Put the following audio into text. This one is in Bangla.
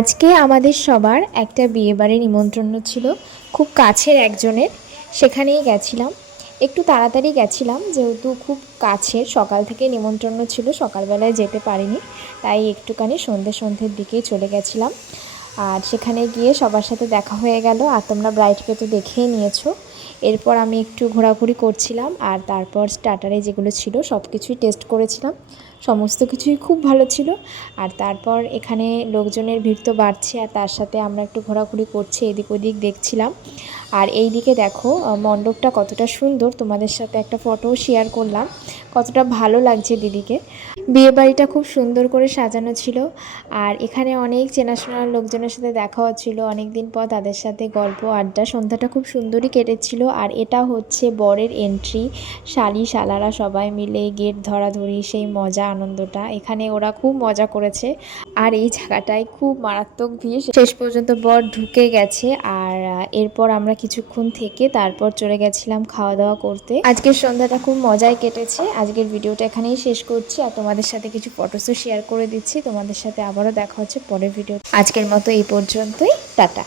আজকে আমাদের সবার একটা বিয়েবাড়ির নিমন্ত্রণ ছিল, খুব কাছের একজনের। সেখানেই গেছিলাম, একটু তাড়াতাড়ি গেছিলাম যেহেতু খুব কাছের, সকাল থেকে নিমন্ত্রণ ছিল, সকালবেলায় যেতে পারিনি, তাই একটুখানি সন্ধ্যের দিকেই চলে গেছিলাম। আর সেখানে গিয়ে সবার সাথে দেখা হয়ে গেল। আর তোমরা ব্রাইডকে তো দেখেই নিয়েছো। এরপর আমি একটু ঘোরাঘুরি করছিলাম, আর তারপর স্টার্টারে যেগুলো ছিল সব কিছুই টেস্ট করেছিলাম, সমস্ত কিছুই খুব ভালো ছিল। আর তারপর এখানে লোকজনের ভিড় তো বাড়ছে, আর তার সাথে আমরা একটু ঘোরাঘুরি করছি, এদিক ওদিক দেখছিলাম। আর এই দিকে দেখো মণ্ডপটা কতটা সুন্দর, তোমাদের সাথে একটা ফটোও শেয়ার করলাম, কতটা ভালো লাগছে দিদিকে। বিয়েবাড়িটা খুব সুন্দর করে সাজানো ছিল, আর এখানে অনেক চেনাশোনার লোকজনের সাথে দেখা হচ্ছিল, অনেক দিন পর তাদের সাথে গল্প আড্ডা, সন্ধ্যাটা খুব সুন্দরই কেটেছিল। আর এটা হচ্ছে বরের এন্ট্রি, শালি শালারা সবাই মিলে গেট ধরাধরি, সেই মজা আনন্দটা এখানে ওরা খুব মজা করেছে। আর এই জায়গাটায় খুব মারাত্মক ভিড়, শেষ পর্যন্ত বর ঢুকে গেছে। আর এরপর আমরা কিছুক্ষণ থেকে তারপর চলে গেছিলাম খাওয়া দাওয়া করতে। আজকের সন্ধ্যাটা খুব মজায় কেটেছে। আজকের ভিডিওটা এখানেই শেষ করছি, আর তোমাদের সাথে কিছু ফটোসও শেয়ার করে দিচ্ছি। তোমাদের সাথে আবারও দেখা হচ্ছে পরের ভিডিও। আজকের মতো এই পর্যন্তই, টাটা।